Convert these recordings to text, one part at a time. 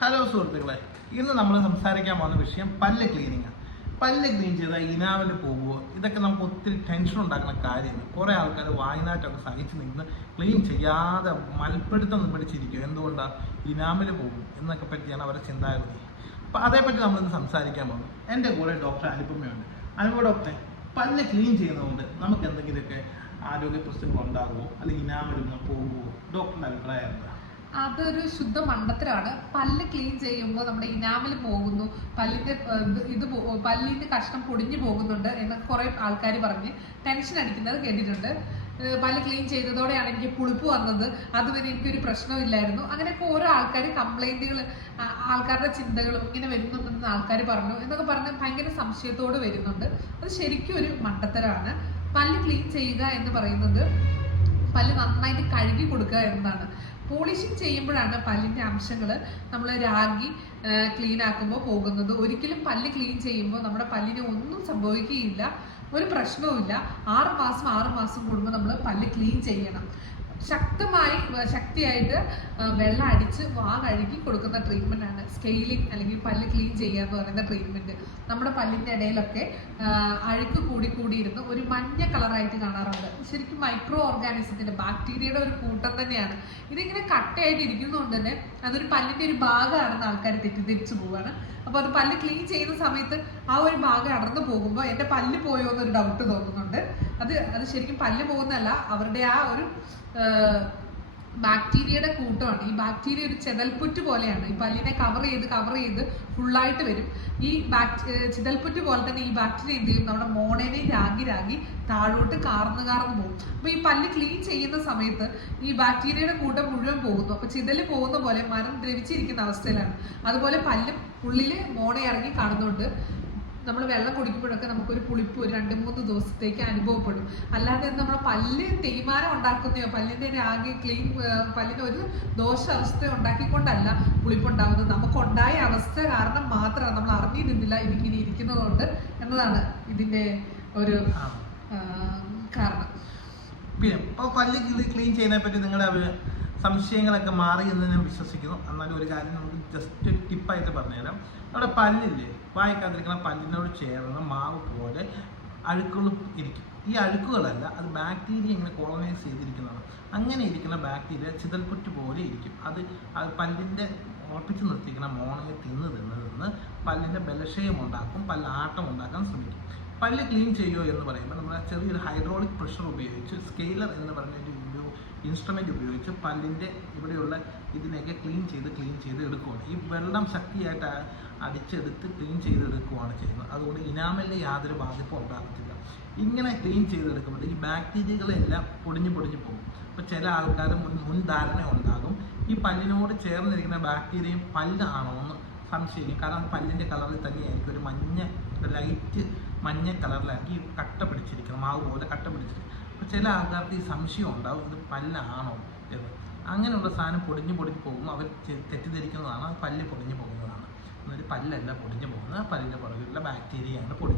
Hello സുഹൃത്തുക്കളെ ഇന്ന് നമ്മൾ സംസാരിക്കാൻ പോകുന്ന വിഷയം പല്ല് ക്ലീനിങ് പല്ല് ക്ലീൻ ചെയ്താൽ ഇനാവിൽ പോകുമോ ഇതൊക്കെ നമുക്ക് ഒത്തിരി ടെൻഷൻ ഉണ്ടാക്കുന്ന കാര്യമാണ്. കുറേ ആൾക്കാർ വായനാറ്റൊക്കെ സഹിച്ച് നിന്ന് ക്ലീൻ ചെയ്യാതെ മൽപ്പിടുത്തം പിടിച്ചിരിക്കും എന്തുകൊണ്ടാണ് ഇനാമിൽ പോകും എന്നൊക്കെ പറ്റിയാണ് അവരുടെ ചിന്താഗതി. അപ്പോൾ അതേപ്പറ്റി നമ്മളിന്ന് സംസാരിക്കാൻ പോകുന്നു. എന്റെ കൂടെ ഡോക്ടർ അനുപമയുണ്ട്. അനുപമ ഡോക്ടറെ പല്ല് ക്ലീൻ ചെയ്യുന്നതുകൊണ്ട് നമുക്ക് എന്തെങ്കിലുമൊക്കെ ആരോഗ്യ പ്രശ്നങ്ങൾ ഉണ്ടാകുമോ അല്ലെങ്കിൽ ഇനാമിൽ പോകുമോ ഡോക്ടറിന്റെ അഭിപ്രായം എന്താ? അതൊരു ശുദ്ധ മണ്ടത്തിലാണ് പല്ല് ക്ലീൻ ചെയ്യുമ്പോൾ നമ്മുടെ ഇനാമൽ പോകുന്നു. പല്ലിന്റെ ഇത് പല്ലിന്റെ കഷ്ണം പൊടിഞ്ഞു പോകുന്നുണ്ട് എന്ന് കുറെ ആൾക്കാർ പറഞ്ഞ് ടെൻഷൻ അടിക്കുന്നത് കേട്ടിട്ടുണ്ട്. പല്ല് ക്ലീൻ ചെയ്തതോടെയാണ് എനിക്ക് പുളിപ്പ് വന്നത്. അതുവരെ എനിക്കൊരു പ്രശ്നമില്ലായിരുന്നു അങ്ങനെയൊക്കെ ഓരോ ആൾക്കാർ കംപ്ലൈന്റുകൾ ആൾക്കാരുടെ ചിന്തകളും ഇങ്ങനെ വരുന്നുണ്ടെന്ന് ആൾക്കാർ പറഞ്ഞു എന്നൊക്കെ പറഞ്ഞ് ഭയങ്കര സംശയത്തോട് വരുന്നുണ്ട്. അത് ശരിക്കും ഒരു മണ്ടത്തരമാണ് പല്ല് ക്ലീൻ ചെയ്യുക എന്ന് പറയുന്നത് പല്ല് നന്നായിട്ട് കഴുകി കൊടുക്കുക എന്നതാണ്. പോളിഷിങ് ചെയ്യുമ്പോഴാണ് പല്ലിന്റെ അംശങ്ങൾ നമ്മൾ രാഗി ക്ലീൻ ആക്കുമ്പോൾ പോകുന്നത്. ഒരിക്കലും പല്ല് ക്ലീൻ ചെയ്യുമ്പോൾ നമ്മുടെ പല്ലിന് ഒന്നും സംഭവിക്കുകയില്ല. ഒരു പ്രശ്നവുമില്ല. ആറ് മാസം ആറ് മാസം കൂടുമ്പോൾ നമ്മൾ പല്ല് ക്ലീൻ ചെയ്യണം. ശക്തമായി ശക്തിയായിട്ട് വെള്ളം അടിച്ച് വാ കഴുകി കൊടുക്കുന്ന ട്രീറ്റ്മെന്റ് ആണ്. സ്കെയിലിംഗ് അല്ലെങ്കിൽ പല്ല് ക്ലീൻ ചെയ്യുക എന്ന് പറയുന്ന ട്രീറ്റ്മെന്റ് നമ്മുടെ പല്ലിന്റെ ഇടയിലൊക്കെ അഴുക്ക് കൂടി കൂടിയിരുന്ന് ഒരു മഞ്ഞ കളറായിട്ട് കാണാറുണ്ട്. ശരിക്കും മൈക്രോ ഓർഗാനിസത്തിന്റെ ബാക്ടീരിയയുടെ ഒരു കൂട്ടം തന്നെയാണ്. ഇതിങ്ങനെ കട്ടയായിട്ട് ഇരിക്കുന്നതുകൊണ്ട് തന്നെ അതൊരു പല്ലിന്റെ ഒരു ഭാഗമാണെന്ന് ആൾക്കാർ തെറ്റിദ്ധരിച്ചു പോവാണ് അപ്പോൾ അത് പല്ല് ക്ലീൻ ചെയ്യുന്ന സമയത്ത് ആ ഒരു ഭാഗം അടർന്നു പോകുമ്പോൾ എന്റെ പല്ല് പോയോ എന്നൊരു ഡൗട്ട് തോന്നുന്നുണ്ട്. അത് അത് ശരിക്കും പല്ല് പോകുന്നതല്ല അവരുടെ ആ ഒരു ബാക്ടീരിയയുടെ കൂട്ടമാണ്. ഈ ബാക്ടീരിയ ഒരു ചെതൽപ്പുറ്റ് പോലെയാണ്. ഈ പല്ലിനെ കവർ ചെയ്ത് കവർ ചെയ്ത് ഫുള്ളായിട്ട് വരും. ഈ ചിതൽപ്പുറ്റ് പോലെ തന്നെ ഈ ബാക്ടീരിയ എന്ത് ചെയ്യും നമ്മുടെ മോണേനെ രാഗി രാഗി താഴോട്ട് കാർന്ന് കാർന്ന് പോകും. അപ്പൊ ഈ പല്ല് ക്ലീൻ ചെയ്യുന്ന സമയത്ത് ഈ ബാക്ടീരിയയുടെ കൂട്ടം മുഴുവൻ പോകുന്നു. അപ്പൊ ചിതൽ പോകുന്ന പോലെ മരം ദ്രവിച്ചിരിക്കുന്ന അവസ്ഥയിലാണ്. അതുപോലെ പല്ലും ഉള്ളിൽ മോണ ഇറങ്ങി കാണുന്നുണ്ട് നമ്മൾ വെള്ളം കുടിക്കുമ്പോഴൊക്കെ നമുക്കൊരു പുളിപ്പ് ഒരു രണ്ട് മൂന്ന് ദിവസത്തേക്ക് അനുഭവപ്പെടും. അല്ലാതെ നമ്മുടെ പല്ല് തേയ്മാനം ഉണ്ടാക്കുന്നയോ പല്ലിന്റെ ആകെ ക്ലീൻ പല്ലിന് ഒരു ദോഷ അവസ്ഥ ഉണ്ടാക്കിക്കൊണ്ടല്ല പുളിപ്പുണ്ടാവുന്നത്. നമുക്കുണ്ടായ അവസ്ഥ കാരണം മാത്രമാണ് നമ്മൾ അറിഞ്ഞിരുന്നില്ല ഇതിങ്ങനെ ഇരിക്കുന്നതുകൊണ്ട് എന്നതാണ് ഇതിന്റെ ഒരു കാരണം. പിന്നെ ഇപ്പോൾ പല്ല് ക്ലീൻ ചെയ്യുന്നതിനെ പറ്റി നിങ്ങളുടെ സംശയങ്ങളൊക്കെ മാറി എന്ന് ഞാൻ വിശ്വസിക്കുന്നു. എന്നാലും ഒരു കാര്യം നമുക്ക് ജസ്റ്റ് ഒരു ടിപ്പായിട്ട് പറഞ്ഞുതരാം. നമ്മുടെ പല്ലില്ലേ? വായിക്കാതിരിക്കുന്ന പല്ലിനോട് ചേർന്ന മാവ് പോലെ അഴുക്കുകൾ ഇരിക്കും. ഈ അഴുക്കുകളല്ല അത് ബാക്ടീരിയ ഇങ്ങനെ കോളനൈസ് ചെയ്തിരിക്കുന്നതാണ്. അങ്ങനെ ഇരിക്കുന്ന ബാക്ടീരിയ ചിതൽപുറ്റ് പോലെ ഇരിക്കും. അത് അത് പല്ലിന്റെ ഉറപ്പിച്ച് നിർത്തിക്കുന്ന മോണയെ തിന്ന് തിന്ന് തിന്ന് പല്ലിന്റെ ബലക്ഷയം ഉണ്ടാക്കും പല്ലാട്ടം ഉണ്ടാക്കാൻ ശ്രമിക്കും. പല്ല് ക്ലീൻ ചെയ്യുമോ എന്ന് പറയുമ്പോൾ നമ്മൾ ചെറിയൊരു ഹൈഡ്രോളിക് പ്രഷർ ഉപയോഗിച്ച് സ്കെയിലർ എന്ന് പറഞ്ഞ ഒരു ഇൻസ്ട്രുമെന്റ് ഉപയോഗിച്ച് പല്ലിന്റെ ഇവിടെയുള്ള ഇതിനെയൊക്കെ ക്ലീൻ ചെയ്ത് ക്ലീൻ ചെയ്ത് എടുക്കുകയാണ് ഈ വെള്ളം ശക്തിയായിട്ട് അടിച്ചെടുത്ത് ക്ലീൻ ചെയ്തെടുക്കുകയാണ് ചെയ്യുന്നത്. അതുകൊണ്ട് ഇനാമലിന് യാതൊരു ബാധിപ്പും ഉണ്ടാകത്തില്ല. ഇങ്ങനെ ക്ലീൻ ചെയ്തെടുക്കുമ്പോൾ ഈ ബാക്ടീരിയകളെല്ലാം പൊടിഞ്ഞു പൊടിഞ്ഞു പോകും. അപ്പോൾ ചില ആൾക്കാർ മുൻ മുൻധാരണ ഉണ്ടാകും ഈ പല്ലിനോട് ചേർന്നിരിക്കുന്ന ബാക്ടീരിയയും പല്ലാണോ എന്ന് സംശയിക്കും. കാരണം പല്ലിന്റെ കളറിൽ തന്നെയായിരിക്കും ഒരു മഞ്ഞ ലൈറ്റ് മഞ്ഞ കളറിലാക്കി കട്ട പിടിച്ചിരിക്കണം മാവ് പോലെ കട്ട പിടിച്ചിരിക്കും അപ്പോൾ ചില ആൾക്കാർക്ക് ഈ സംശയം ഉണ്ടാവും ഇത് പല്ലാണോ എന്ന്. അങ്ങനെയുള്ള സാധനം പൊടിഞ്ഞു പൊടിഞ്ഞു പോകുമ്പോൾ അവർ തെറ്റിദ്ധരിക്കുന്നതാണ് അത് പല്ല് പൊടിഞ്ഞു പോകുന്നതാണ്. എന്നൊരു പല്ലല്ല പൊടിഞ്ഞു പോകുന്നത് പല്ലിന്റെ പുറകിലുള്ള ബാക്ടീരിയയാണ് പൊടിഞ്ഞു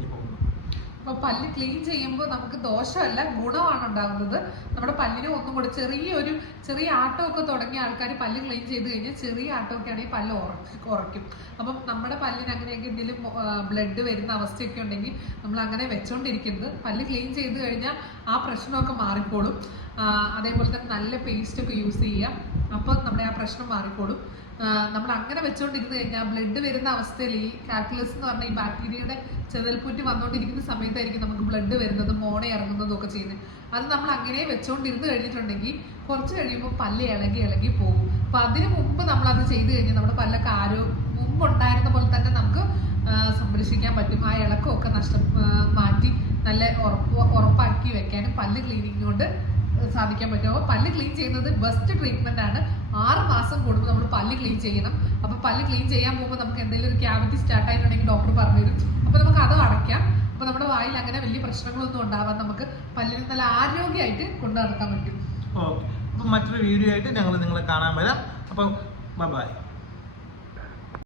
പോകുന്നത് അപ്പൊ പല്ല് ക്ലീൻ ചെയ്യുമ്പോൾ നമുക്ക് ദോഷമല്ല ഗുണമാണ് ഉണ്ടാകുന്നത്. നമ്മുടെ പല്ലിന് ഒന്നും കൂടെ ചെറിയൊരു ചെറിയ ആട്ടമൊക്കെ തുടങ്ങിയ ആൾക്കാർ പല്ല് ക്ലീൻ ചെയ്ത് കഴിഞ്ഞാൽ ചെറിയ ആട്ടമൊക്കെ ആണെങ്കിൽ പല്ല് കുറയ്ക്കും. അപ്പം നമ്മുടെ പല്ലിന് അങ്ങനെയൊക്കെ എന്തെങ്കിലും ബ്ലഡ് വരുന്ന അവസ്ഥയൊക്കെ ഉണ്ടെങ്കിൽ നമ്മൾ അങ്ങനെ വെച്ചോണ്ടിരിക്കുന്നത് പല്ല് ക്ലീൻ ചെയ്ത് കഴിഞ്ഞാൽ ആ പ്രശ്നമൊക്കെ മാറിക്കോളും. അതേപോലെ തന്നെ നല്ല പേസ്റ്റ് ഒക്കെ യൂസ് ചെയ്യുക അപ്പോൾ നമ്മുടെ ആ പ്രശ്നം മാറിക്കോളും. നമ്മൾ അങ്ങനെ വെച്ചുകൊണ്ടിരുന്ന് കഴിഞ്ഞാൽ ബ്ലഡ് വരുന്ന അവസ്ഥയിൽ ഈ കാൽക്കുലസ് എന്ന് പറഞ്ഞ ഈ ബാക്ടീരിയയുടെ ചെതൽപ്പുറ്റ് വന്നുകൊണ്ടിരിക്കുന്ന സമയത്തായിരിക്കും നമുക്ക് ബ്ലഡ് വരുന്നതും മോണ ഇറങ്ങുന്നതും ഒക്കെ ചെയ്യുന്നത് അത് നമ്മൾ അങ്ങനെ വെച്ചുകൊണ്ടിരുന്ന് കഴിഞ്ഞിട്ടുണ്ടെങ്കിൽ കുറച്ച് കഴിയുമ്പോൾ പല്ല് ഇളകി ഇളകി പോകും. അപ്പൊ അതിന് മുമ്പ് നമ്മൾ അത് ചെയ്ത് കഴിഞ്ഞാൽ നമ്മുടെ പല്ലൊക്കെ ആരോ മുമ്പ് ഉണ്ടായിരുന്ന പോലെ തന്നെ നമുക്ക് സംരക്ഷിക്കാൻ പറ്റും. ആ ഇളക്കമൊക്കെ നഷ്ട മാറ്റി നല്ല ഉറപ്പ് ഉറപ്പാക്കി വെക്കാനും പല്ല് ക്ലീനിങ് കൊണ്ട് സാധിക്കാൻ പറ്റും. അപ്പോൾ പല്ല് ക്ലീൻ ചെയ്യുന്നത് ബെസ്റ്റ് ട്രീറ്റ്മെന്റ് ആണ്. ആറ് മാസം കൂടുമ്പോൾ നമ്മൾ പല്ല് ക്ലീൻ ചെയ്യണം. അപ്പോൾ പല്ല് ക്ലീൻ ചെയ്യാൻ പോകുമ്പോൾ നമുക്ക് എന്തെങ്കിലും ഒരു ക്യാവിറ്റി സ്റ്റാർട്ട് ആയിട്ടുണ്ടെങ്കിൽ ഡോക്ടർ പറഞ്ഞു അപ്പോൾ അപ്പൊ നമുക്ക് അത് അടയ്ക്കാം. അപ്പൊ നമ്മുടെ വായിൽ അങ്ങനെ വലിയ പ്രശ്നങ്ങളൊന്നും ഉണ്ടാവാൻ നമുക്ക് പല്ലിന് നല്ല ആരോഗ്യമായിട്ട് കൊണ്ടു നടക്കാൻ പറ്റും. ഓക്കെ. അപ്പം മറ്റൊരു വീഡിയോ ആയിട്ട് ഞങ്ങൾ നിങ്ങളെ കാണാൻ വരാം. അപ്പം ബൈ